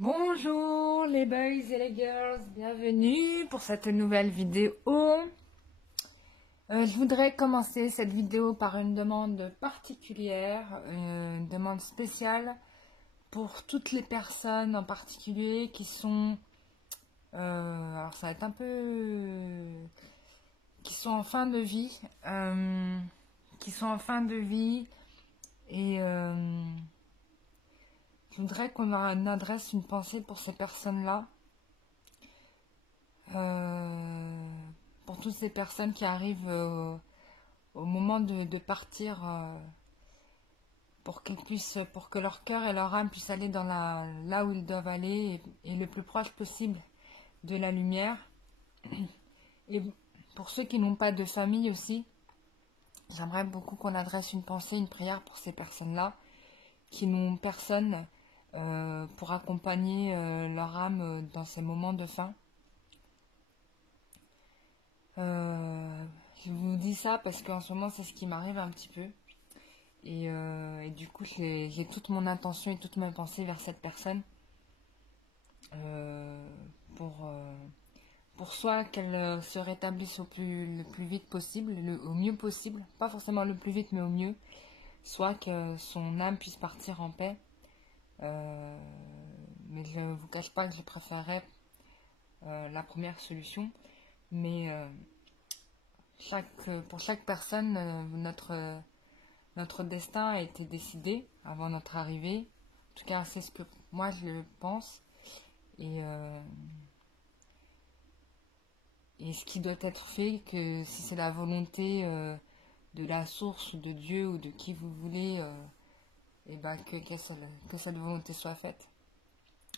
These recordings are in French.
Bonjour les boys et les girls, bienvenue pour cette nouvelle vidéo. Je voudrais commencer cette vidéo par une demande particulière, une demande spéciale pour toutes les personnes en particulier qui sont, alors ça va être un peu, qui sont en fin de vie, et je voudrais qu'on adresse une pensée pour ces personnes-là. Pour toutes ces personnes qui arrivent au moment de partir, pour pour que leur cœur et leur âme puissent aller là où ils doivent aller et le plus proche possible de la lumière. Et pour ceux qui n'ont pas de famille aussi, j'aimerais beaucoup qu'on adresse une pensée, une prière pour ces personnes-là qui n'ont personne pour accompagner leur âme dans ces moments de fin. Je vous dis ça parce qu'en ce moment c'est ce qui m'arrive un petit peu et du coup j'ai toute mon intention et toute ma pensée vers cette personne pour soit qu'elle se rétablisse le plus vite possible, au mieux possible, pas forcément le plus vite mais au mieux, soit que son âme puisse partir en paix. Mais je ne vous cache pas que je préférerais la première solution, mais pour chaque personne, notre destin a été décidé avant notre arrivée. En tout cas, c'est ce que moi je pense. Et ce qui doit être fait, que si c'est la volonté de la source, de Dieu ou de qui vous voulez, et ben que cette volonté soit faite.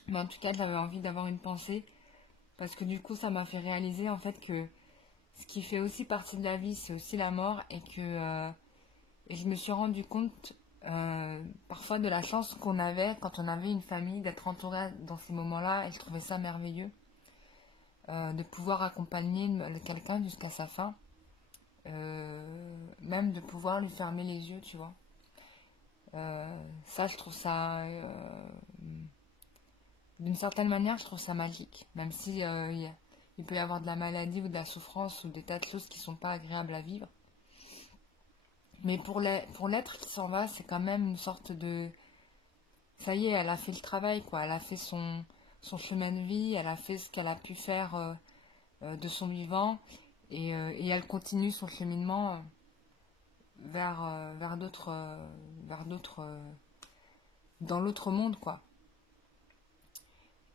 Mais en tout cas, j'avais envie d'avoir une pensée parce que du coup, ça m'a fait réaliser en fait que ce qui fait aussi partie de la vie, c'est aussi la mort et je me suis rendu compte parfois de la chance qu'on avait quand on avait une famille, d'être entouré dans ces moments-là, et je trouvais ça merveilleux de pouvoir accompagner quelqu'un jusqu'à sa fin, même de pouvoir lui fermer les yeux, tu vois. Ça, je trouve ça, d'une certaine manière, je trouve ça magique, même si il peut y avoir de la maladie ou de la souffrance ou des tas de choses qui sont pas agréables à vivre. Mais pour l'être qui s'en va, c'est quand même une sorte de... Ça y est, elle a fait le travail, quoi. Elle a fait son chemin de vie, elle a fait ce qu'elle a pu faire de son vivant, et elle continue son cheminement vers d'autres... dans l'autre monde, quoi.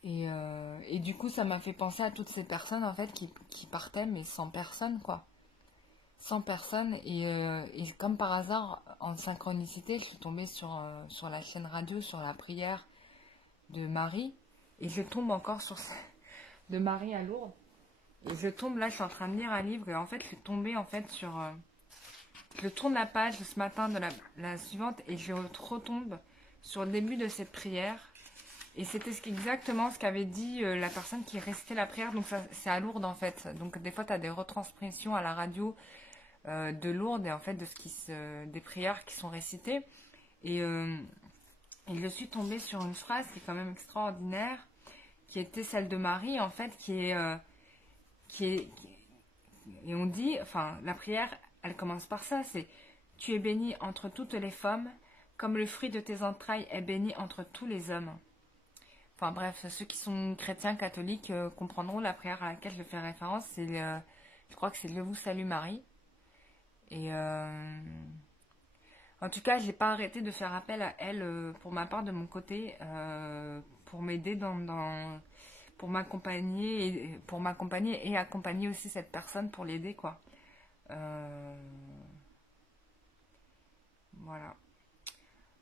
Et du coup, ça m'a fait penser à toutes ces personnes, en fait, qui partaient, mais sans personne, quoi. Sans personne, et comme par hasard, en synchronicité, je suis tombée sur la chaîne radio, sur la prière de Marie, et je tombe encore de Marie à Lourdes, et je tombe, là, je suis en train de lire un livre, et en fait, je suis tombée, en fait, je tourne la page ce matin de la suivante, et je retombe sur le début de cette prière, et c'était exactement ce qu'avait dit la personne qui récitait la prière, donc c'est à Lourdes, en fait, donc des fois, tu as des retranscriptions à la radio, de Lourdes et en fait des prières qui sont récitées et je suis tombée sur une phrase qui est quand même extraordinaire, qui était celle de Marie en fait, et on dit, enfin la prière elle commence par ça, c'est: tu es bénie entre toutes les femmes, comme le fruit de tes entrailles est béni entre tous les hommes. Enfin bref, ceux qui sont chrétiens catholiques comprendront la prière à laquelle je fais référence. Je crois que c'est: je vous salue Marie. Et en tout cas, j'ai pas arrêté de faire appel à elle pour ma part de mon côté, pour m'aider pour m'accompagner et accompagner aussi cette personne pour l'aider, quoi. Voilà.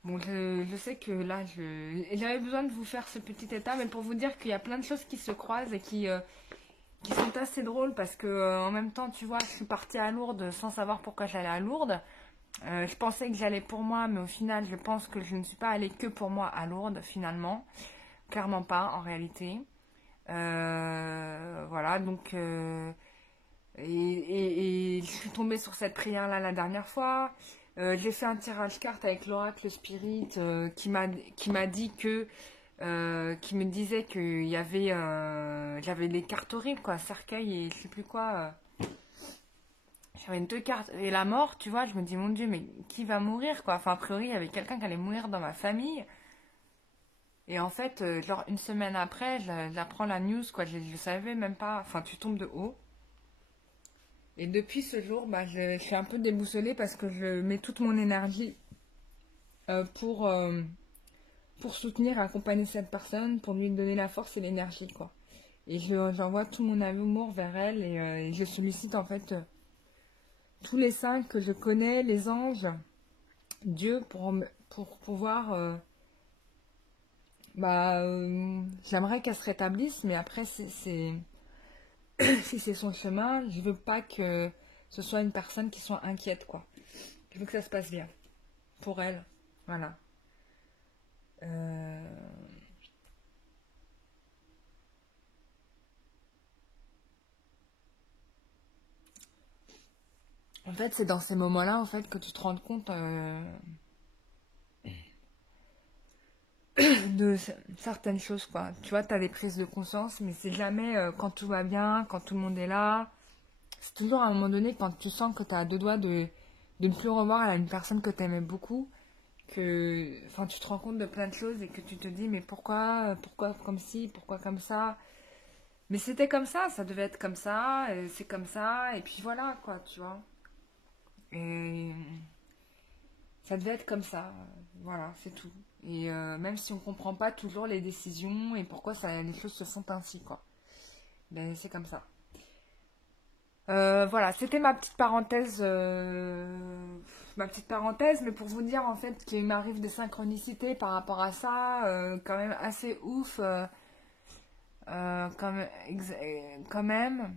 Bon, je sais que là, j'avais besoin de vous faire ce petit état, mais pour vous dire qu'il y a plein de choses qui se croisent et qui sont assez drôles parce que en même temps, tu vois, je suis partie à Lourdes sans savoir pourquoi j'allais à Lourdes. Je pensais que j'allais pour moi, mais au final, je pense que je ne suis pas allée que pour moi à Lourdes, finalement. Clairement pas, en réalité. Voilà, donc... et je suis tombée sur cette prière-là la dernière fois. J'ai fait un tirage carte avec l'oracle Spirit qui m'a dit que qui me disait qu'il y avait, j'avais les cartes horribles, quoi, cercueil et je sais plus quoi. J'avais deux cartes. Et la mort, tu vois, je me dis, mon Dieu, mais qui va mourir, quoi? Enfin, a priori, il y avait quelqu'un qui allait mourir dans ma famille. Et en fait, genre une semaine après, j'apprends la news, quoi. Je savais même pas. Enfin, tu tombes de haut. Et depuis ce jour, bah, je suis un peu déboussolée parce que je mets toute mon énergie euh, pour, euh, pour soutenir, accompagner cette personne, pour lui donner la force et l'énergie, quoi. Et j'envoie tout mon amour vers elle et je sollicite en fait tous les saints que je connais, les anges, Dieu, pour pouvoir... j'aimerais qu'elle se rétablisse, mais après, si c'est son chemin, je veux pas que ce soit une personne qui soit inquiète, quoi. Je veux que ça se passe bien pour elle. Voilà. Euh, En fait, c'est dans ces moments-là, en fait, que tu te rends compte de certaines choses, quoi. Tu vois, tu as des prises de conscience, mais c'est jamais quand tout va bien, quand tout le monde est là. C'est toujours à un moment donné, quand tu sens que tu as deux doigts de ne plus revoir une personne que tu aimais beaucoup, que enfin, tu te rends compte de plein de choses et que tu te dis, mais pourquoi comme ci, pourquoi comme ça? Mais c'était comme ça devait être comme ça, et c'est comme ça, et puis voilà, quoi, tu vois. Et ça devait être comme ça, voilà, c'est tout. Et même si on comprend pas toujours les décisions et pourquoi les choses se font ainsi, quoi. Mais c'est comme ça. Voilà, c'était ma petite parenthèse, mais pour vous dire en fait qu'il m'arrive des synchronicités par rapport à ça, quand même assez ouf, quand même.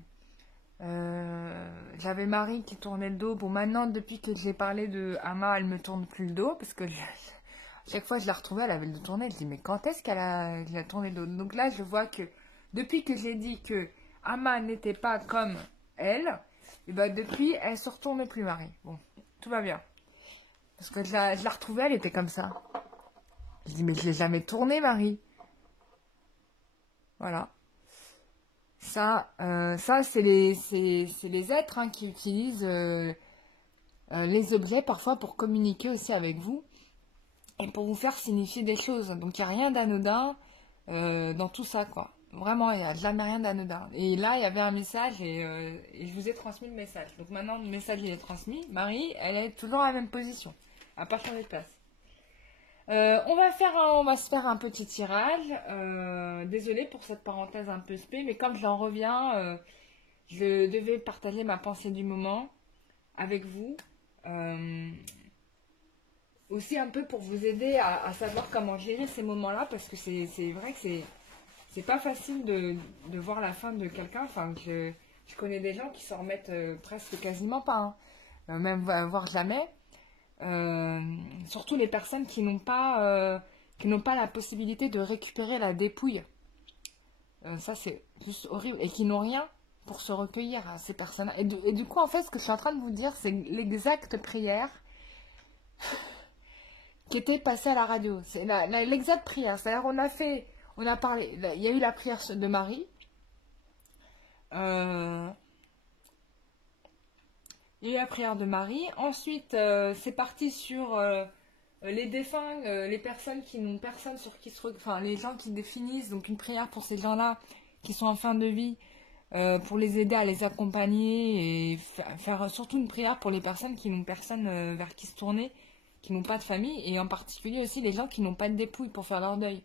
J'avais Marie qui tournait le dos. Bon, maintenant, depuis que j'ai parlé de Ama, elle me tourne plus le dos parce que chaque fois que je la retrouvais, elle avait le dos tourné. Je dis, mais quand est-ce qu'elle a tourné le dos? Donc là, je vois que depuis que j'ai dit que Ama n'était pas comme elle, et ben depuis, elle se retourne plus, Marie. Bon, tout va bien. Parce que je la retrouvais, elle était comme ça. Je dis, mais je l'ai jamais tournée, Marie. Voilà. Ça c'est les êtres hein, qui utilisent les objets parfois pour communiquer aussi avec vous et pour vous faire signifier des choses. Donc il n'y a rien d'anodin dans tout ça, quoi. Vraiment, il n'y a jamais rien d'anodin. Et là, il y avait un message et je vous ai transmis le message. Donc maintenant, le message il est transmis. Marie, elle est toujours à la même position, à pas changer de place. On va se faire un petit tirage. Désolée pour cette parenthèse un peu spé, mais comme j'en reviens, je devais partager ma pensée du moment avec vous. Euh, Aussi un peu pour vous aider à savoir comment gérer ces moments-là, parce que c'est vrai que c'est pas facile de voir la fin de quelqu'un. Enfin, je connais des gens qui s'en remettent presque quasiment pas, hein. Même voire jamais. Euh, Surtout les personnes qui n'ont pas la possibilité de récupérer la dépouille. Ça, c'est juste horrible. Et qui n'ont rien pour se recueillir à ces personnes. Et du coup, en fait, ce que je suis en train de vous dire, c'est l'exacte prière qui était passée à la radio. C'est l'exacte prière. C'est-à-dire, on a parlé, il y a eu la prière de Marie. Euh, il y a eu la prière de Marie. Ensuite, c'est parti sur les défunts, les personnes qui n'ont personne sur qui enfin, les gens qui définissent, donc une prière pour ces gens-là qui sont en fin de vie, pour les aider à les accompagner et faire surtout une prière pour les personnes qui n'ont personne vers qui se tourner, qui n'ont pas de famille, et en particulier aussi les gens qui n'ont pas de dépouille pour faire leur deuil.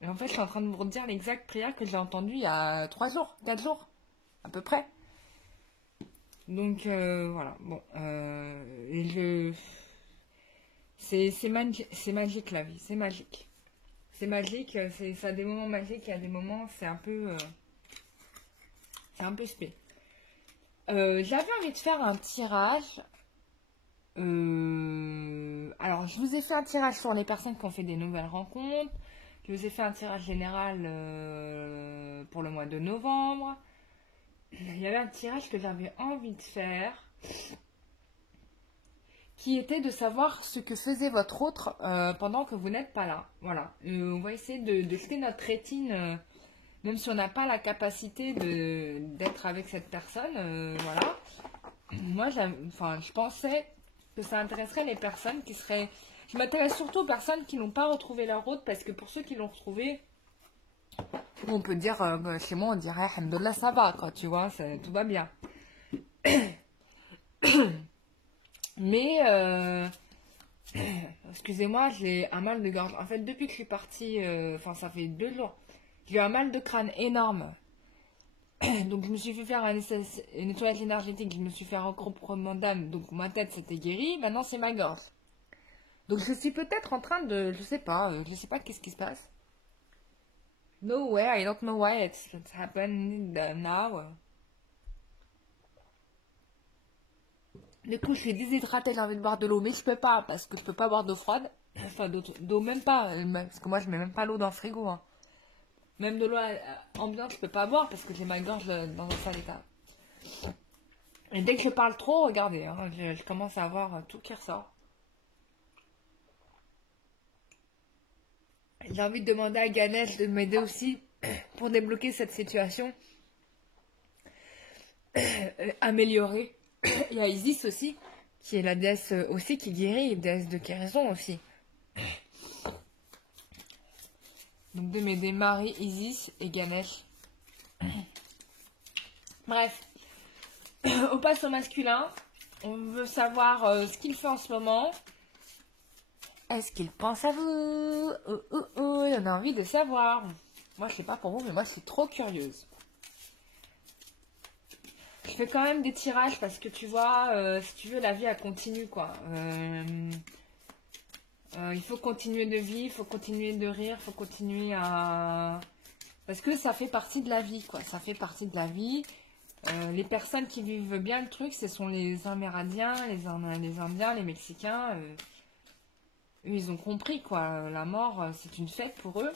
Et en fait, je suis en train de vous redire l'exacte prière que j'ai entendue il y a 3 jours, 4 jours, à peu près. Donc voilà, bon, et c'est magique la vie, c'est magique. C'est magique, ça a des moments magiques, il y a des moments, c'est un peu spé. J'avais envie de faire un tirage. Alors, je vous ai fait un tirage sur les personnes qui ont fait des nouvelles rencontres. Je vous ai fait un tirage général pour le mois de novembre. Il y avait un tirage que j'avais envie de faire qui était de savoir ce que faisait votre autre pendant que vous n'êtes pas là. Voilà. On va essayer de jeter notre rétine, même si on n'a pas la capacité d'être avec cette personne. Voilà. Moi, je pensais que ça intéresserait les personnes qui seraient... Je m'intéresse surtout aux personnes qui n'ont pas retrouvé leur autre, parce que pour ceux qui l'ont retrouvé, on peut dire, chez moi, on dirait, Alhamdoulilah, ça va, quoi, tu vois, tout va bien. Mais, excusez-moi, j'ai un mal de gorge. En fait, depuis que je suis partie, ça fait 2 jours, j'ai eu un mal de crâne énorme. Donc, je me suis fait faire un nettoyage énergétique, je me suis fait un recouvrement d'âme, donc ma tête s'était guérie, maintenant c'est ma gorge. Donc, je suis peut-être en train de, je sais pas qu'est-ce qui se passe. No way, I don't know why it's happening now. Du coup, je suis déshydratée, j'ai envie de boire de l'eau, mais je peux pas, parce que je peux pas boire d'eau froide. Enfin, d'eau même pas, parce que moi, je mets même pas l'eau dans le frigo. Hein. Même de l'eau ambiante, je peux pas boire, parce que j'ai ma gorge dans un sale état. Et dès que je parle trop, regardez, hein, je commence à avoir tout qui ressort. J'ai envie de demander à Ganesh de m'aider aussi pour débloquer cette situation. Améliorer. Il y a Isis aussi, qui est la déesse aussi qui guérit, déesse de guérison aussi. Donc de m'aider Marie, Isis et Ganesh. Bref. On passe au masculin. On veut savoir ce qu'il fait en ce moment. Est-ce qu'il pense à vous? On a envie de savoir. Moi, je sais pas pour vous, mais moi, je suis trop curieuse. Je fais quand même des tirages parce que tu vois, si tu veux, la vie, elle continue, quoi. Il faut continuer de vivre, il faut continuer de rire, il faut continuer à... Parce que ça fait partie de la vie, quoi. Ça fait partie de la vie. Les personnes qui vivent bien le truc, ce sont les Amérindiens, les Indiens, les Mexicains. Eux, ils ont compris, quoi. La mort, c'est une fête pour eux.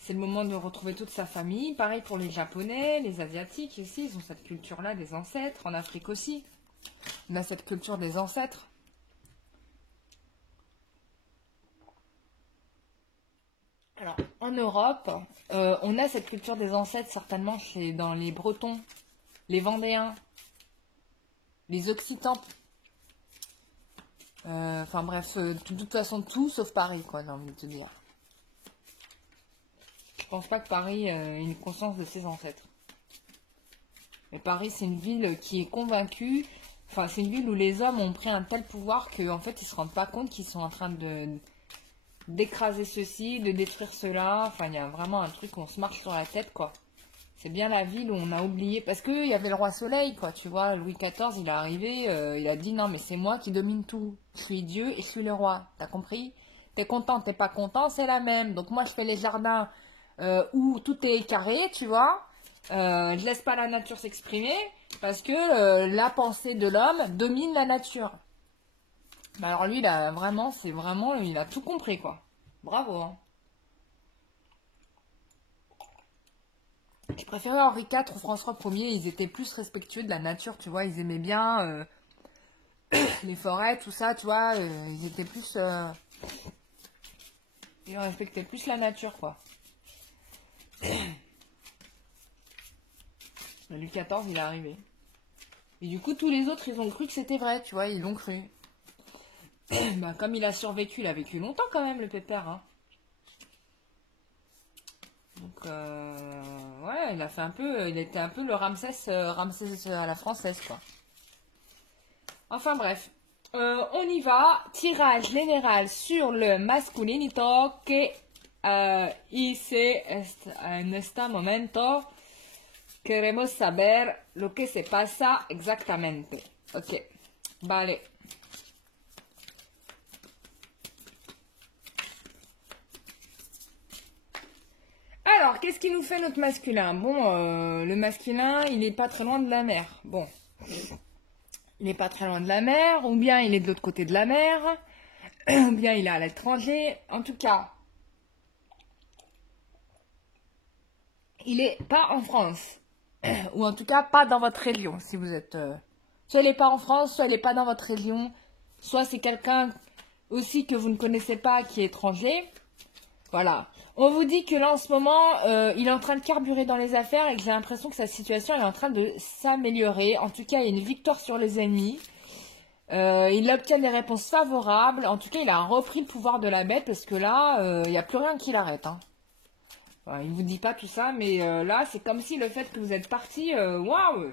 C'est le moment de retrouver toute sa famille. Pareil pour les Japonais, les Asiatiques aussi. Ils ont cette culture-là des ancêtres. En Afrique aussi, on a cette culture des ancêtres. Alors, en Europe, on a cette culture des ancêtres certainement dans les Bretons, les Vendéens, les Occitans. Enfin bref, de toute façon, tout sauf Paris, quoi, j'ai envie de te dire. Je pense pas que Paris ait une conscience de ses ancêtres. Mais Paris, c'est une ville qui est convaincue. Enfin, c'est une ville où les hommes ont pris un tel pouvoir qu'en fait, ils se rendent pas compte qu'ils sont en train d'écraser ceci, de détruire cela. Enfin, il y a vraiment un truc où on se marche sur la tête, quoi. C'est bien la ville où on a oublié. Parce qu'il y avait le roi Soleil, quoi. Tu vois, Louis XIV, il est arrivé, il a dit non, mais c'est moi qui domine tout. Je suis Dieu et je suis le roi. T'as compris? T'es content, t'es pas content, c'est la même. Donc moi, je fais les jardins où tout est carré, tu vois. Je laisse pas la nature s'exprimer parce que la pensée de l'homme domine la nature. Bah alors lui, il a vraiment, il a tout compris, quoi. Bravo, hein. Je préférais Henri IV ou François Ier, ils étaient plus respectueux de la nature, tu vois, ils aimaient bien les forêts, tout ça, tu vois, ils étaient plus... ils respectaient plus la nature, quoi. Louis XIV, il est arrivé. Et du coup, tous les autres, ils ont cru que c'était vrai, tu vois, ils l'ont cru. Bah, comme il a survécu, il a vécu longtemps quand même, le pépère, hein. Donc, ouais, il était un peu le Ramsès à la française, quoi. Enfin, bref. On y va. Tirage général sur le masculinito que en este momento queremos saber lo que se pasa exactamente. Ok. Vale. Alors, qu'est-ce qui nous fait notre masculin? Bon, le masculin, il est pas très loin de la mer. Bon, il est pas très loin de la mer, ou bien il est de l'autre côté de la mer, ou bien il est à l'étranger. En tout cas, il est pas en France, ou en tout cas pas dans votre région. Si vous êtes, soit il est pas en France, soit il est pas dans votre région. soit c'est quelqu'un aussi que vous ne connaissez pas qui est étranger. Voilà. On vous dit que là, en ce moment, il est en train de carburer dans les affaires et que j'ai l'impression que sa situation elle est en train de s'améliorer. En tout cas, il y a une victoire sur les ennemis. Il obtient des réponses favorables. En tout cas, il a repris le pouvoir de la bête parce que là, il n'y a plus rien qui l'arrête. Hein. Enfin, il ne vous dit pas tout ça, mais là, c'est comme si le fait que vous êtes parti, waouh!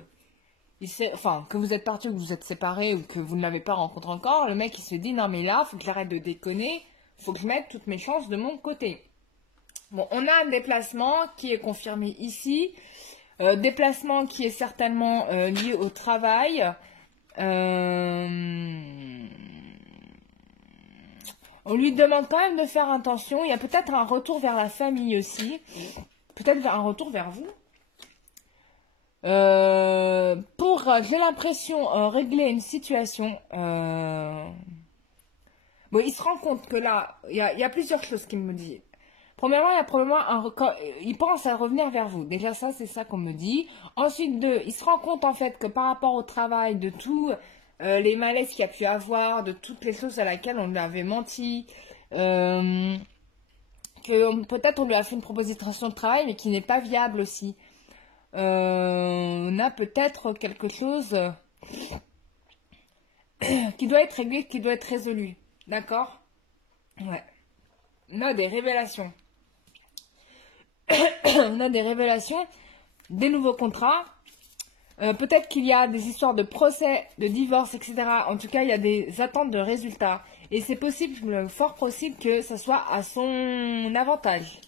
Enfin, que vous êtes parti ou que vous êtes séparés ou que vous ne l'avez pas rencontré encore, le mec il se dit non mais là, faut que j'arrête de déconner, faut que je mette toutes mes chances de mon côté. Bon, on a un déplacement qui est confirmé ici. Déplacement qui est certainement lié au travail. On lui demande quand même de faire attention. Il y a peut-être un retour vers la famille aussi. Peut-être un retour vers vous. J'ai l'impression, régler une situation. Bon, il se rend compte que là, il y a plusieurs choses qu'il me dit. Premièrement, il y a probablement il pense à revenir vers vous. Déjà, ça, c'est ça qu'on me dit. Ensuite, il se rend compte, en fait, que par rapport au travail, de tous les malaises qu'il y a pu avoir, de toutes les choses à laquelle on lui avait menti, que peut-être on lui a fait une proposition de travail, mais qui n'est pas viable aussi. On a peut-être quelque chose qui doit être réglé, qui doit être résolu. D'accord? Ouais. On a des révélations. On a des révélations, des nouveaux contrats. Peut-être qu'il y a des histoires de procès, de divorce, etc. En tout cas, il y a des attentes de résultats. Et c'est possible, fort possible, que ça soit à son avantage.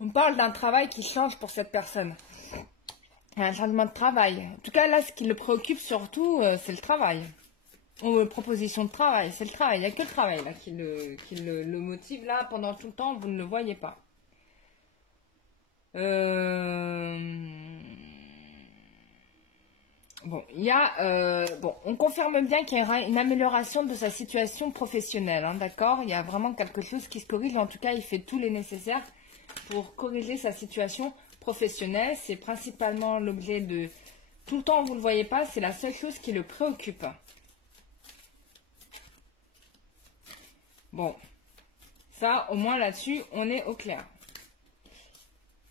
On parle d'un travail qui change pour cette personne. Il y a un changement de travail. En tout cas, là, ce qui le préoccupe surtout, c'est le travail. Ou proposition de travail, c'est le travail. Il n'y a que le travail là, qui le motive. Là, pendant tout le temps, vous ne le voyez pas. Bon, on confirme bien qu'il y aura une amélioration de sa situation professionnelle, hein, d'accord? Il y a vraiment quelque chose qui se corrige. En tout cas, il fait tout les nécessaires pour corriger sa situation professionnelle. C'est principalement l'objet de... Tout le temps, vous ne le voyez pas, c'est la seule chose qui le préoccupe. Bon, ça, au moins là-dessus, on est au clair.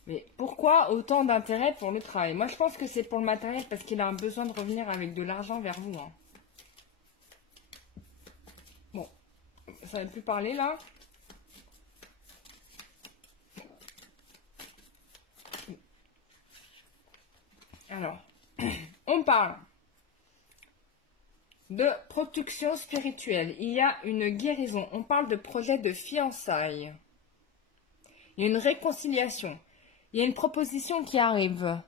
Mais pourquoi autant d'intérêt pour le travail? Moi, je pense que c'est pour le matériel parce qu'il a un besoin de revenir avec de l'argent vers vous. Hein. Bon, ça ne va plus parler là. Alors, on parle de protection spirituelle. Il y a une guérison. On parle de projet de fiançailles. Il y a une réconciliation. Il y a une proposition qui arrive.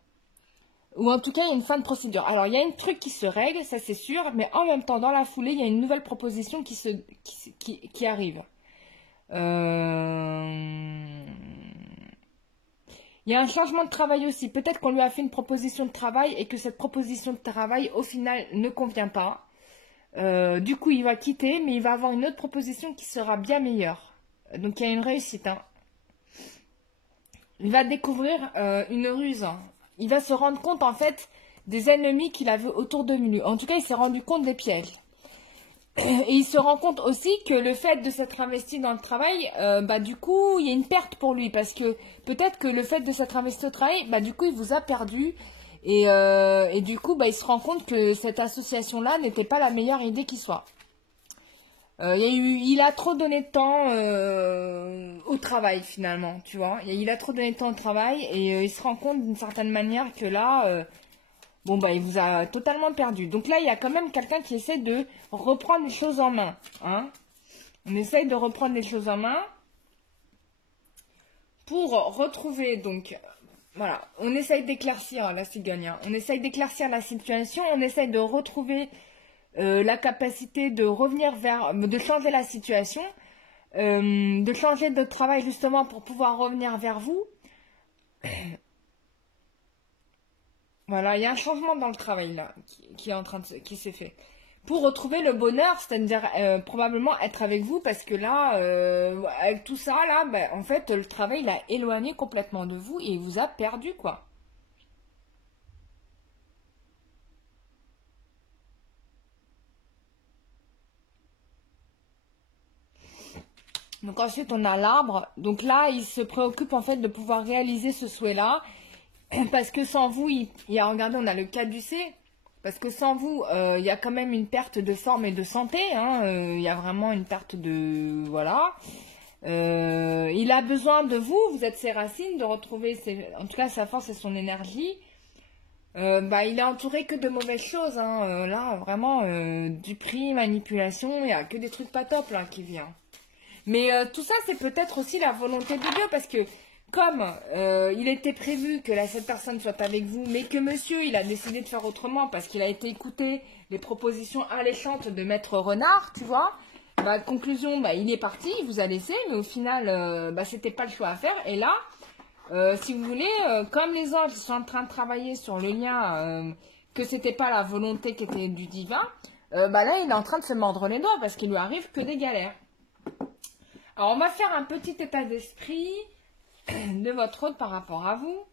Ou en tout cas, il y a une fin de procédure. Alors, il y a un truc qui se règle, ça c'est sûr. Mais en même temps, dans la foulée, il y a une nouvelle proposition qui arrive. Il y a un changement de travail aussi. Peut-être qu'on lui a fait une proposition de travail et que cette proposition de travail, au final, ne convient pas. Du coup, il va quitter, mais il va avoir une autre proposition qui sera bien meilleure. Donc, il y a une réussite. Hein. Il va découvrir une ruse. Il va se rendre compte, en fait, des ennemis qu'il avait autour de lui. En tout cas, il s'est rendu compte des pièges. Et il se rend compte aussi que le fait de s'être investi dans le travail, du coup, il y a une perte pour lui. Parce que peut-être que le fait de s'être investi au travail, du coup, il vous a perdu. Et du coup, il se rend compte que cette association-là n'était pas la meilleure idée qui soit. Il a trop donné de temps au travail, finalement, tu vois. Il a trop donné de temps au travail et il se rend compte d'une certaine manière que là... il vous a totalement perdu. Donc là, il y a quand même quelqu'un qui essaie de reprendre les choses en main. Hein. On essaye de reprendre les choses en main pour retrouver donc Voilà, on essaye d'éclaircir la cigogne, hein. On essaye d'éclaircir la situation, on essaye de retrouver la capacité de revenir de changer la situation, de changer de travail justement pour pouvoir revenir vers vous. Voilà, il y a un changement dans le travail là qui est en train qui s'est fait. Pour retrouver le bonheur, c'est-à-dire probablement être avec vous, parce que là, avec tout ça là, ben, en fait, le travail l'a éloigné complètement de vous et il vous a perdu quoi. Donc ensuite on a l'arbre. Donc là, il se préoccupe en fait de pouvoir réaliser ce souhait-là, parce que sans vous, il y a, regardez, on a le caducée. Parce que sans vous, il y a quand même une perte de forme et de santé, hein. Il y a vraiment une perte de... Voilà. Il a besoin de vous, vous êtes ses racines, de retrouver en tout cas sa force et son énergie. Bah, il est entouré que de mauvaises choses, hein. Là, vraiment, du prix, manipulation, il n'y a que des trucs pas top là qui viennent. Mais tout ça, c'est peut-être aussi la volonté de Dieu, parce que comme il était prévu que cette personne soit avec vous, mais que monsieur, il a décidé de faire autrement, parce qu'il a été écouté les propositions alléchantes de Maître Renard, tu vois, bah, conclusion, bah, il est parti, il vous a laissé, mais au final, bah, c'était pas le choix à faire. Et là, si vous voulez, comme les anges sont en train de travailler sur le lien, que c'était pas la volonté qui était du divin, bah là, il est en train de se mordre les doigts, parce qu'il lui arrive que des galères. Alors, on va faire un petit état d'esprit de votre hôte par rapport à vous.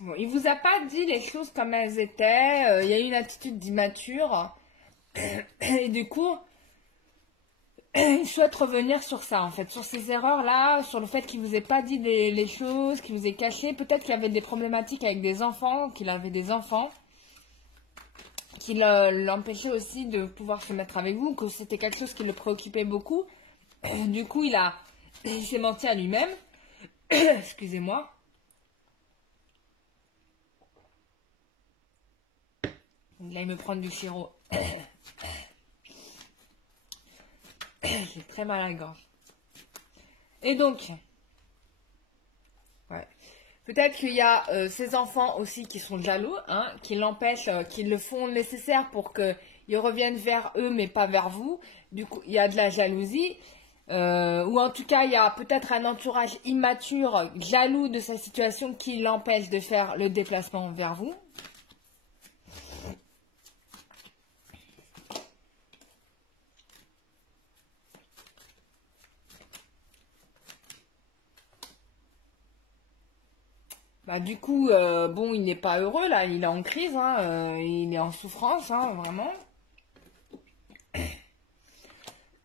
Bon, il vous a pas dit les choses comme elles étaient. Il y a eu une attitude d'immature. Et du coup, il souhaite revenir sur ça, en fait, sur ces erreurs-là, sur le fait qu'il vous ait pas dit les choses, qu'il vous ait caché. Peut-être qu'il y avait des problématiques avec des enfants, qu'il avait des enfants, qui l'empêchait aussi de pouvoir se mettre avec vous, que c'était quelque chose qui le préoccupait beaucoup. Du coup, il s'est menti à lui-même. Excusez-moi. Là, il me prend du sirop. J'ai très mal à la gorge. Et donc, ouais. Peut-être qu'il y a ces enfants aussi qui sont jaloux, hein, qui l'empêchent, qui le font nécessaire pour qu'ils reviennent vers eux, mais pas vers vous. Du coup, il y a de la jalousie. Ou en tout cas, il y a peut-être un entourage immature, jaloux de sa situation, qui l'empêche de faire le déplacement vers vous. Bah, du coup, bon, il n'est pas heureux, là, il est en crise, hein, il est en souffrance, hein, vraiment.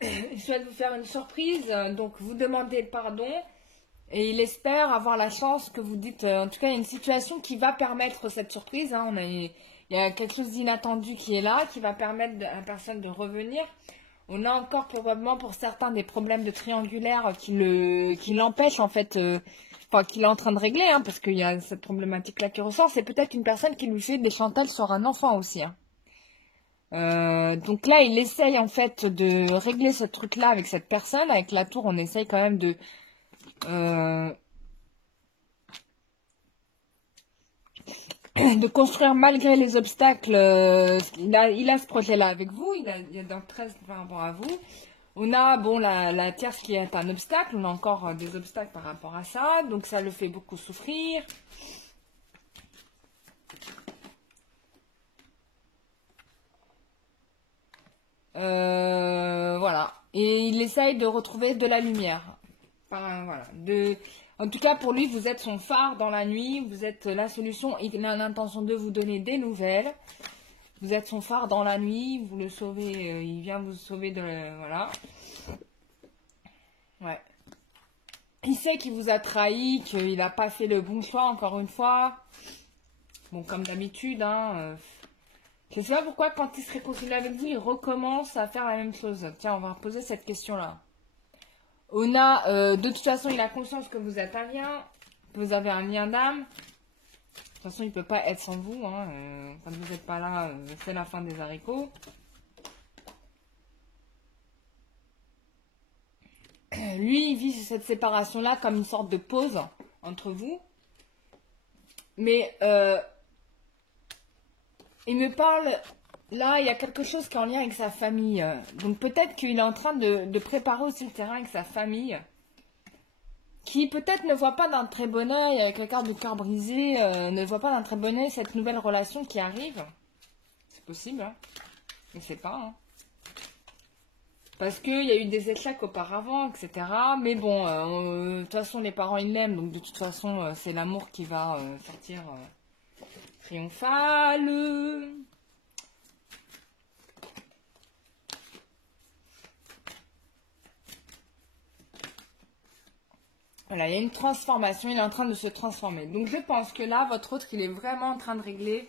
Il souhaite vous faire une surprise, donc vous demandez pardon, et il espère avoir la chance que vous dites, en tout cas, il y a une situation qui va permettre cette surprise, hein, il y a quelque chose d'inattendu qui est là, qui va permettre à la personne de revenir. On a encore probablement pour certains des problèmes de triangulaire qui l'empêchent en fait, enfin qu'il est en train de régler, hein, parce qu'il y a cette problématique-là qui ressort. C'est peut-être une personne qui lui fait des chantages sur un enfant aussi, hein. Donc là, il essaye en fait de régler ce truc-là avec cette personne. Avec la tour, on essaye quand même euh, de construire malgré les obstacles. Il a ce projet-là avec vous, il a dans 13 par rapport à vous. On a, bon, la tierce qui est un obstacle, on a encore des obstacles par rapport à ça, donc ça le fait beaucoup souffrir. Voilà. Et il essaye de retrouver de la lumière. Voilà. En tout cas, pour lui, vous êtes son phare dans la nuit, vous êtes la solution. Il a l'intention de vous donner des nouvelles. Vous êtes son phare dans la nuit, vous le sauvez, il vient vous sauver de... Voilà. Ouais. Il sait qu'il vous a trahi, qu'il n'a pas fait le bon choix, encore une fois. Bon, comme d'habitude, hein. Je ne sais pas pourquoi, quand il se réconcilie avec vous, il recommence à faire la même chose. Tiens, on va poser cette question-là. On a, de toute façon, il a conscience que vous êtes un lien, que vous avez un lien d'âme. De toute façon, il ne peut pas être sans vous, hein. Quand vous n'êtes pas là, c'est la fin des haricots. Lui, il vit cette séparation-là comme une sorte de pause entre vous. Mais il me parle, là, il y a quelque chose qui est en lien avec sa famille. Donc peut-être qu'il est en train de préparer aussi le terrain avec sa famille. Qui peut-être ne voit pas d'un très bon œil, avec le cœur du cœur brisé, ne voit pas d'un très bon œil cette nouvelle relation qui arrive. C'est possible, hein. Je ne sais pas, hein. Parce qu'il y a eu des échecs auparavant, etc. Mais bon, de toute façon, les parents, ils l'aiment. Donc, de toute façon, c'est l'amour qui va sortir triomphal. Voilà, il y a une transformation. Il est en train de se transformer. Donc, je pense que là, votre autre, il est vraiment en train de régler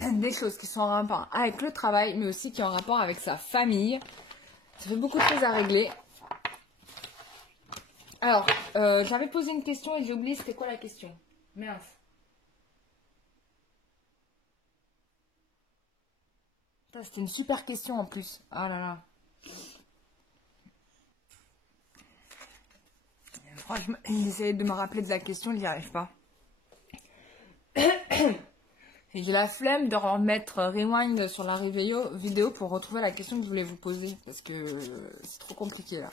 des choses qui sont en rapport avec le travail, mais aussi qui sont en rapport avec sa famille. Ça fait beaucoup de choses à régler. Alors, j'avais posé une question et j'ai oublié c'était quoi la question. Mince. C'était une super question en plus. Ah là là. Franchement, j'essaie de me rappeler de la question, j'y arrive pas. Et j'ai la flemme de remettre rewind sur la vidéo pour retrouver la question que je voulais vous poser. Parce que c'est trop compliqué là.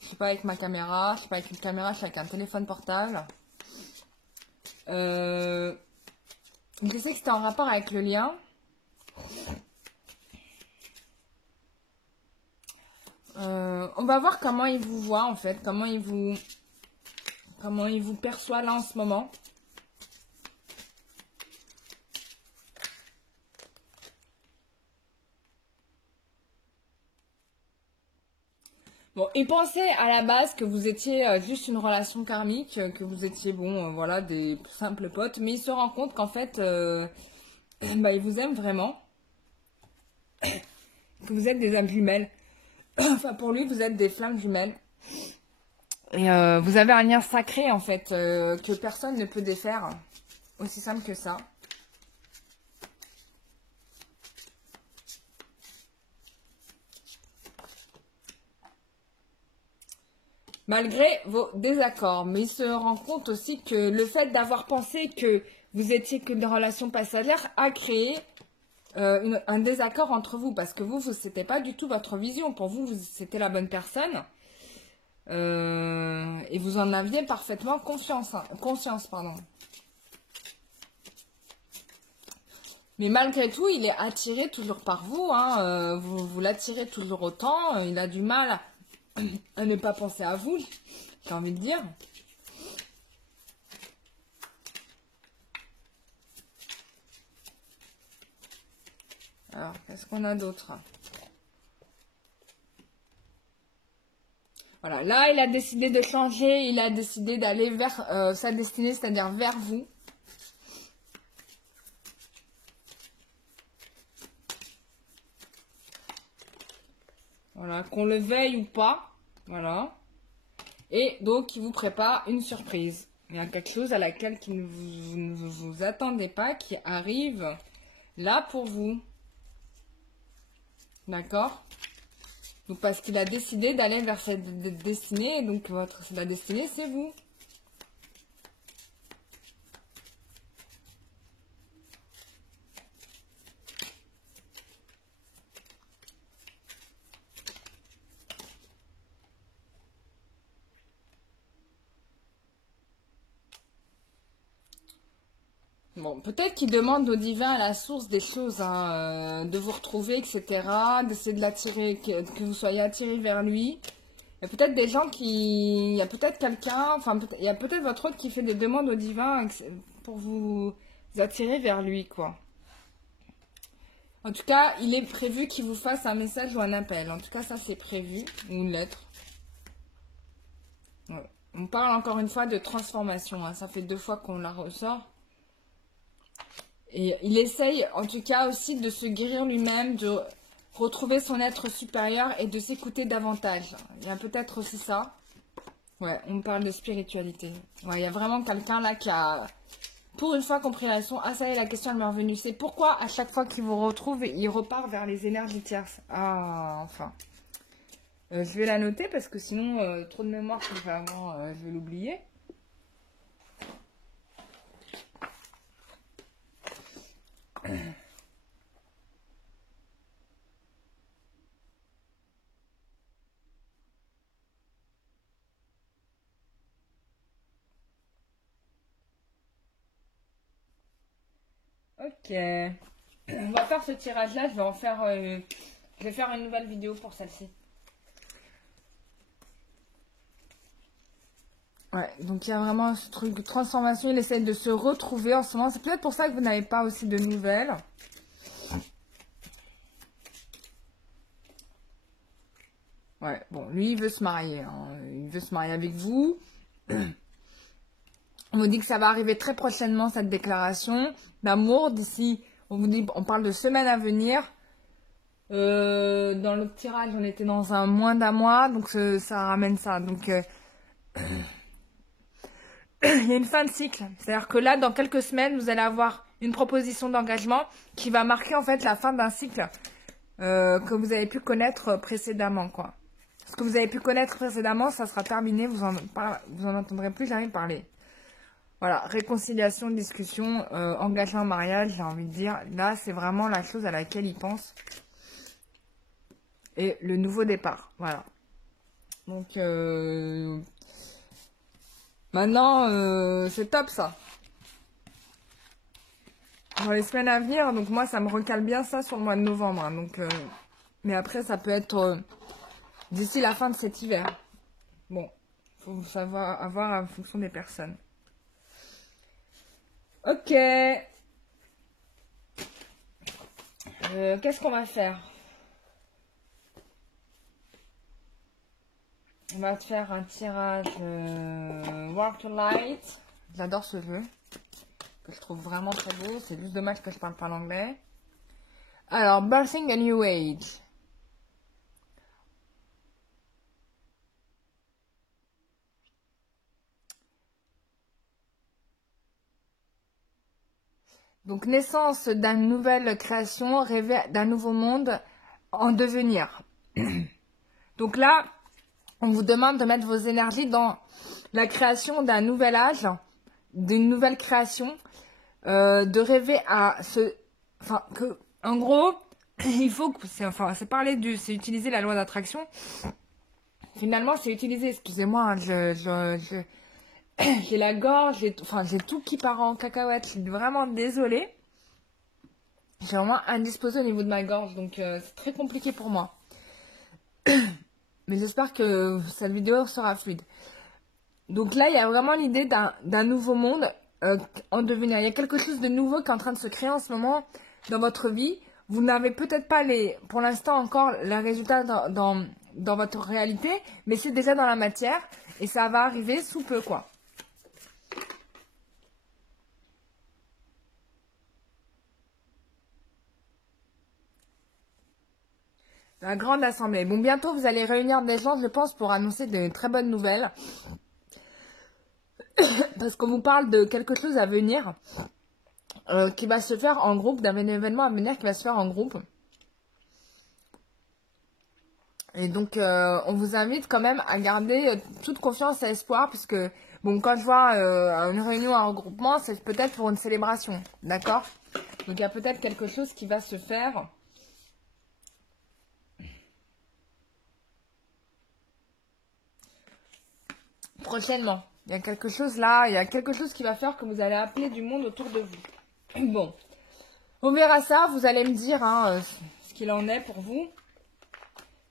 Je suis pas avec ma caméra, je suis pas avec une caméra, je suis avec un téléphone portable. Je sais que c'était en rapport avec le lien. On va voir comment il vous voit en fait, comment il vous perçoit là en ce moment. Bon, il pensait à la base que vous étiez juste une relation karmique, que vous étiez, bon, voilà, des simples potes, mais il se rend compte qu'en fait, bah, il vous aime vraiment, que vous êtes des âmes jumelles. Enfin, pour lui, vous êtes des flammes jumelles. Et vous avez un lien sacré, en fait, que personne ne peut défaire. Aussi simple que ça. Malgré vos désaccords. Mais il se rend compte aussi que le fait d'avoir pensé que vous étiez que des relations passagères a créé un désaccord entre vous. Parce que vous c'était pas du tout votre vision. Pour vous, c'était la bonne personne. Et vous en aviez parfaitement conscience, pardon. Mais malgré tout, il est attiré toujours par vous, hein. Vous l'attirez toujours autant. Il a du mal à ne pas penser à vous, j'ai envie de dire. Alors, qu'est-ce qu'on a d'autre? Voilà, là, il a décidé de changer, il a décidé d'aller vers sa destinée, c'est-à-dire vers vous. Voilà, qu'on le veuille ou pas, voilà. Et donc, il vous prépare une surprise. Il y a quelque chose à laquelle vous ne vous attendez pas, qui arrive là pour vous. D'accord? Donc, parce qu'il a décidé d'aller vers cette destinée, donc la destinée, c'est vous. Bon, peut-être qu'il demande au divin à la source des choses, hein, de vous retrouver, etc. D'essayer de l'attirer, que vous soyez attiré vers lui. Il y a peut-être des gens qui... Il y a peut-être quelqu'un... Enfin, il y a peut-être votre autre qui fait des demandes au divin pour vous attirer vers lui, quoi. En tout cas, il est prévu qu'il vous fasse un message ou un appel. En tout cas, ça, c'est prévu. Ou une lettre. Ouais. On parle encore une fois de transformation, hein. Ça fait 2 fois qu'on la ressort. Et il essaye, en tout cas, aussi de se guérir lui-même, de retrouver son être supérieur et de s'écouter davantage. Il y a peut-être aussi ça. Ouais, on parle de spiritualité. Ouais, il y a vraiment quelqu'un là qui a, pour une fois, compris la leçon. Ah, ça y est, la question elle m'est revenue. C'est pourquoi à chaque fois qu'il vous retrouve, il repart vers les énergies tierces. Ah, enfin. Je vais la noter parce que sinon, trop de mémoire que je vais avoir, je vais l'oublier. Ok. On va faire ce tirage-là. Je vais en faire. Je vais faire une nouvelle vidéo pour celle-ci. Ouais, donc il y a vraiment ce truc de transformation. Il essaie de se retrouver en ce moment. C'est peut-être pour ça que vous n'avez pas aussi de nouvelles. Ouais, bon, lui, il veut se marier. Hein. Il veut se marier avec vous. On vous dit que ça va arriver très prochainement, cette déclaration d'amour. D'ici, on vous dit, on parle de semaines à venir. Dans l'autre tirage, on était dans un moins d'un mois. Donc, ça ramène ça. Donc, il y a une fin de cycle. C'est-à-dire que là, dans quelques semaines, vous allez avoir une proposition d'engagement qui va marquer en fait la fin d'un cycle que vous avez pu connaître précédemment, quoi. Ce que vous avez pu connaître précédemment, ça sera terminé. Vous en entendrez plus jamais parler. Voilà, réconciliation, discussion, engagement, mariage, j'ai envie de dire. Là, c'est vraiment la chose à laquelle il pense. Et le nouveau départ, voilà. Donc, maintenant, c'est top ça. Dans les semaines à venir, donc moi, ça me recale bien ça sur le mois de novembre. Hein, donc, mais après, ça peut être d'ici la fin de cet hiver. Bon, faut savoir avoir en fonction des personnes. Ok. Qu'est-ce qu'on va faire? On va te faire un tirage Work to Light. J'adore ce jeu. Que je trouve vraiment très beau. C'est juste dommage que je parle pas l'anglais. Alors, Birthing a New Age. Donc, naissance d'une nouvelle création, rêver d'un nouveau monde en devenir. Donc là, on vous demande de mettre vos énergies dans la création d'un nouvel âge, d'une nouvelle création, de rêver à ce... Enfin, que, en gros, il faut que... C'est parler du... C'est utiliser la loi d'attraction. Finalement, c'est utiliser... Excusez-moi, hein, j'ai la gorge, j'ai tout qui part en cacahuète. Je suis vraiment désolée. J'ai vraiment indisposé au niveau de ma gorge, donc c'est très compliqué pour moi. Mais j'espère que cette vidéo sera fluide. Donc là, il y a vraiment l'idée d'un nouveau monde en devenir. Il y a quelque chose de nouveau qui est en train de se créer en ce moment dans votre vie. Vous n'avez peut-être pas pour l'instant encore les résultats dans votre réalité, mais c'est déjà dans la matière et ça va arriver sous peu, quoi. La grande assemblée. Bon, bientôt, vous allez réunir des gens, je pense, pour annoncer de très bonnes nouvelles. Parce qu'on vous parle de quelque chose à venir qui va se faire en groupe, d'un événement à venir qui va se faire en groupe. Et donc, on vous invite quand même à garder toute confiance et espoir, puisque, bon, quand je vois une réunion, un regroupement, c'est peut-être pour une célébration, d'accord? Donc, il y a peut-être quelque chose qui va se faire prochainement. Il y a quelque chose là, il y a quelque chose qui va faire que vous allez appeler du monde autour de vous. Bon, on verra ça, vous allez me dire hein, ce qu'il en est pour vous.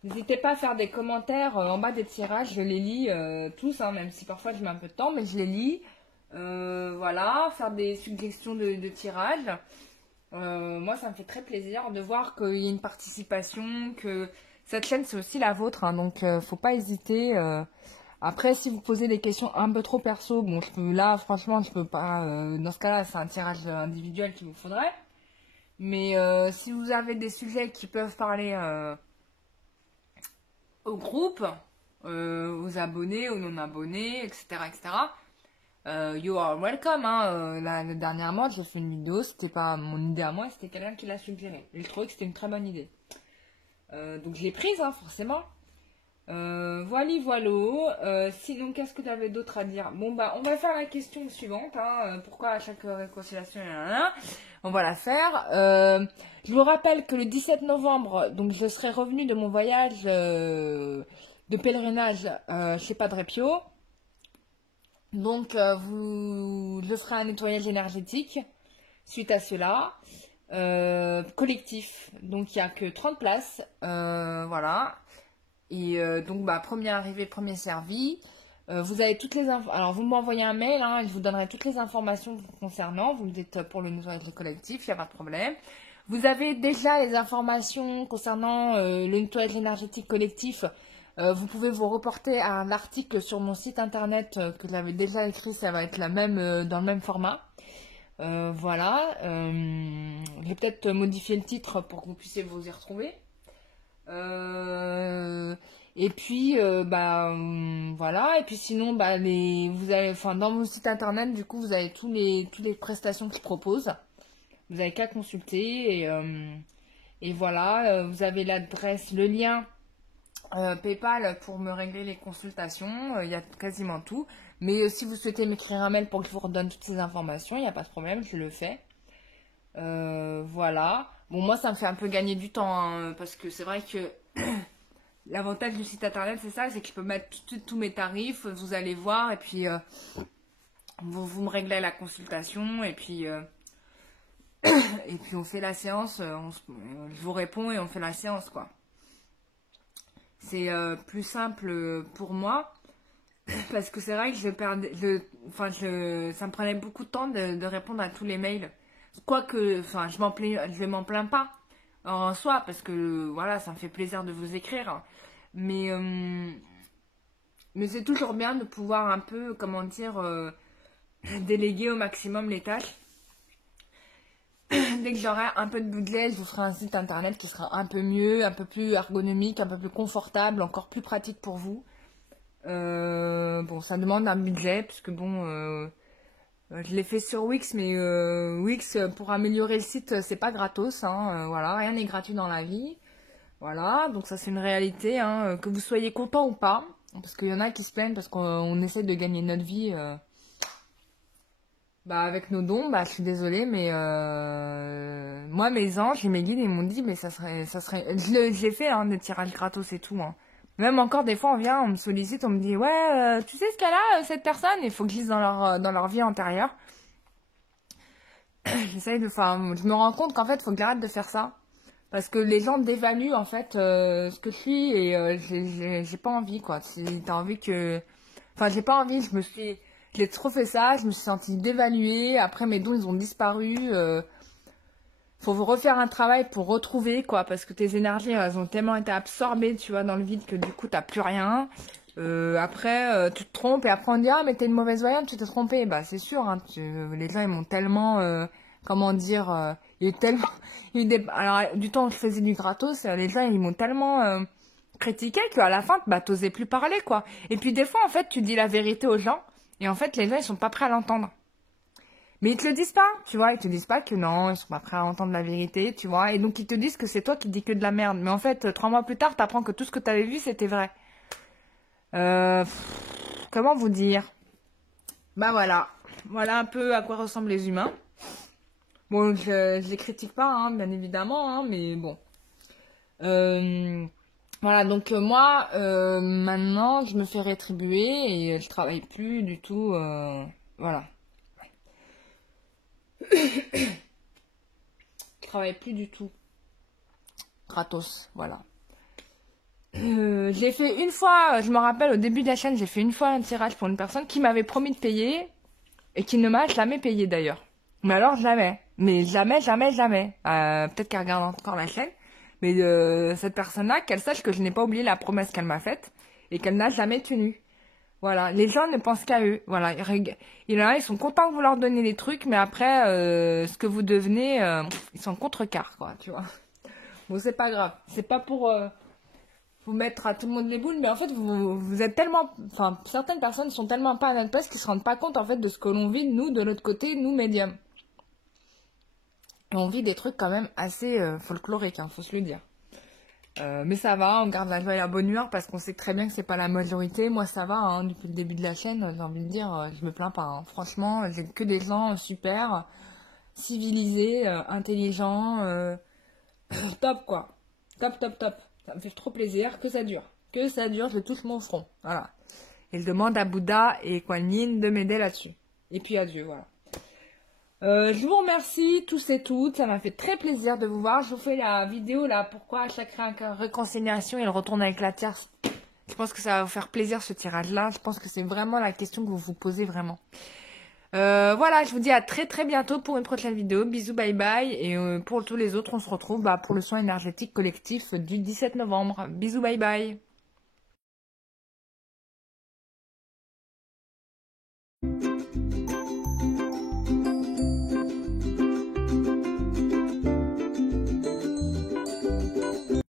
N'hésitez pas à faire des commentaires en bas des tirages, je les lis tous, hein, même si parfois je mets un peu de temps, mais je les lis. Voilà, faire des suggestions de tirage. Moi, ça me fait très plaisir de voir qu'il y a une participation, que cette chaîne, c'est aussi la vôtre, hein, donc faut pas hésiter. Après, si vous posez des questions un peu trop perso, bon, là, franchement, je peux pas. Dans ce cas-là, c'est un tirage individuel qu'il vous faudrait. Mais si vous avez des sujets qui peuvent parler au groupe, aux abonnés, aux non-abonnés, etc., you are welcome. Hein. Dernièrement, j'ai fait une vidéo, c'était pas mon idée à moi, c'était quelqu'un qui l'a suggéré. Et je trouvais que c'était une très bonne idée. Donc je l'ai prise, hein, forcément. Voilà. Sinon, qu'est-ce que tu avais d'autre à dire? Bon, bah, on va faire la question suivante. Hein. Pourquoi à chaque réconciliation, on va la faire. Je vous rappelle que le 17 novembre, donc je serai revenue de mon voyage de pèlerinage chez Padre Pio. Donc, je ferai un nettoyage énergétique suite à cela. Collectif. Donc, il n'y a que 30 places. Voilà. Et donc, bah, premier arrivé, premier servi. Vous avez toutes les infos. Alors, vous m'envoyez un mail, hein, je vous donnerai toutes les informations concernant. Vous me dites pour le nettoyage collectif, il n'y a pas de problème. Vous avez déjà les informations concernant le nettoyage énergétique collectif. Vous pouvez vous reporter à un article sur mon site internet que j'avais déjà écrit. Ça va être la même, dans le même format. Voilà. Je vais peut-être modifier le titre pour que vous puissiez vous y retrouver. Et puis voilà, et puis sinon vous avez, enfin, dans mon site internet, du coup, vous avez toutes les prestations que je propose. Vous avez qu'à consulter et voilà, vous avez l'adresse, le lien PayPal pour me régler les consultations. Il y a quasiment tout, mais si vous souhaitez m'écrire un mail pour que je vous redonne toutes ces informations, il n'y a pas de problème, je le fais. Voilà. Bon, moi, ça me fait un peu gagner du temps, hein, parce que c'est vrai que l'avantage du site internet, c'est ça, c'est que je peux mettre tous mes tarifs, vous allez voir, et puis vous me réglez la consultation, et puis on fait la séance, je vous réponds et on fait la séance, quoi. C'est plus simple pour moi, parce que c'est vrai que ça me prenait beaucoup de temps de répondre à tous les mails. Quoique, enfin, je m'en plains pas en soi, parce que voilà, ça me fait plaisir de vous écrire. Mais, euh, mais c'est toujours bien de pouvoir un peu, comment dire, déléguer au maximum les tâches. Dès que j'aurai un peu de budget, je vous ferai un site internet qui sera un peu mieux, un peu plus ergonomique, un peu plus confortable, encore plus pratique pour vous. Bon, ça demande un budget, puisque bon, je l'ai fait sur Wix, mais Wix, pour améliorer le site, c'est pas gratos, hein, voilà, rien n'est gratuit dans la vie. Voilà, donc ça c'est une réalité, hein, que vous soyez content ou pas, parce qu'il y en a qui se plaignent parce qu'on essaie de gagner notre vie avec nos dons. Je suis désolée, mais moi mes anges et mes guides ils m'ont dit mais j'ai fait hein, des tirages gratos et tout, hein. Même encore des fois on me sollicite, on me dit ouais tu sais ce qu'elle a cette personne, il faut que je lise dans leur vie antérieure. Enfin, je me rends compte qu'en fait il faut que j'arrête de faire ça. Parce que les gens dévaluent en fait ce que je suis et j'ai pas envie, quoi. Si t'as envie que... Enfin, j'ai pas envie, j'ai trop fait ça, je me suis sentie dévaluée, après mes dons ils ont disparu. Faut vous refaire un travail pour retrouver, quoi, parce que tes énergies elles ont tellement été absorbées, tu vois, dans le vide que du coup t'as plus rien. Après, tu te trompes et après on dit ah mais t'es une mauvaise voyante, tu t'es trompée. Bah c'est sûr, hein, les gens ils m'ont tellement... comment dire, il y a eu tellement, alors du temps où je faisais du gratos, les gens ils m'ont tellement critiqué qu'à la fin t'osais plus parler, quoi. Et puis des fois en fait tu dis la vérité aux gens et en fait les gens ils sont pas prêts à l'entendre. Mais ils te le disent pas, tu vois, ils te disent pas que non, ils sont pas prêts à entendre la vérité, tu vois, et donc ils te disent que c'est toi qui dis que de la merde. Mais en fait 3 mois plus tard t'apprends que tout ce que t'avais vu c'était vrai. Comment vous dire? Voilà un peu à quoi ressemblent les humains. Bon, je les critique pas, hein, bien évidemment, hein, mais bon. Voilà, donc moi, maintenant, je me fais rétribuer et je travaille plus du tout. Voilà. Je travaille plus du tout. Gratos, voilà. J'ai fait une fois, je me rappelle au début de la chaîne, j'ai fait une fois un tirage pour une personne qui m'avait promis de payer et qui ne m'a jamais payé d'ailleurs. Mais alors jamais. Mais jamais, jamais, jamais. Peut-être qu'elle regarde encore la chaîne. Mais cette personne-là, qu'elle sache que je n'ai pas oublié la promesse qu'elle m'a faite et qu'elle n'a jamais tenue. Voilà. Les gens ne pensent qu'à eux. Voilà. Il y en a, ils sont contents que vous leur donnez des trucs, mais après, ce que vous devenez, ils sont contre-quart, quoi, tu vois. Bon, c'est pas grave. C'est pas pour vous mettre à tout le monde les boules, mais en fait, vous êtes tellement... Enfin, certaines personnes sont tellement pas à notre place qu'ils se rendent pas compte, en fait, de ce que l'on vit, nous, de l'autre côté, nous, médiums. Et on vit des trucs quand même assez folkloriques, hein, faut se le dire. Mais ça va, on garde la joie et la bonne humeur parce qu'on sait très bien que c'est pas la majorité. Moi, ça va, hein, depuis le début de la chaîne, j'ai envie de dire, je me plains pas, hein. Franchement, j'ai que des gens super, civilisés, intelligents, top quoi. Top, top, top. Ça me fait trop plaisir que ça dure. Que ça dure, je touche mon front. Voilà. Et je demande à Bouddha et Kuan Yin de m'aider là-dessus. Et puis à Dieu, voilà. Je vous remercie tous et toutes, ça m'a fait très plaisir de vous voir. Je vous fais la vidéo là, pourquoi à chaque réconciliation il retourne avec la tierce. Je pense que ça va vous faire plaisir ce tirage là, je pense que c'est vraiment la question que vous vous posez vraiment. Voilà, je vous dis à très très bientôt pour une prochaine vidéo. Bisous, bye bye. Et pour tous les autres, on se retrouve pour le soin énergétique collectif du 17 novembre. Bisous, bye bye.